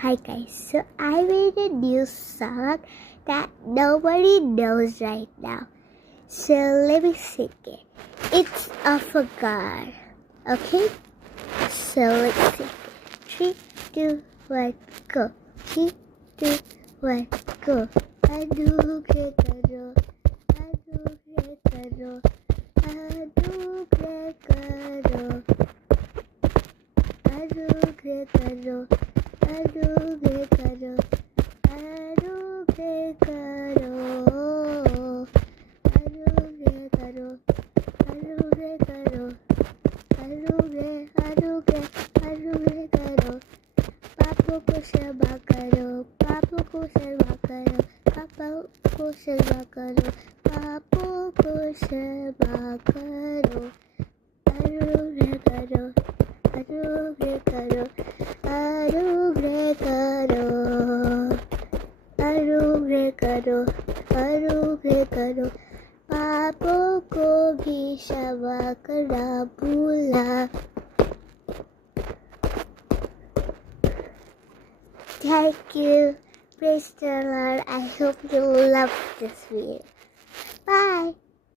Hi guys, so I made a new song that nobody knows right now. So let me sing it. It's of a God. Okay? So let's sing it. 3, 2, 1, go. 3, 2, 1, go. Anugerah karo, anugerah karo, anugerah karo, anugerah karo. Anugerah karo, anugerah karo, anugerah karo, anugerah karo, anugerah karo. Papu ko sema karo, papu ko sema karo, papu ko sema karo, papu ko sema karo. Anugerah karo, anugerah karo. Anugerah karo, anugerah karo, anugerah karo. Papu ko bisa makan bulan. Thank you. Praise the Lord. I hope you love this video. Bye.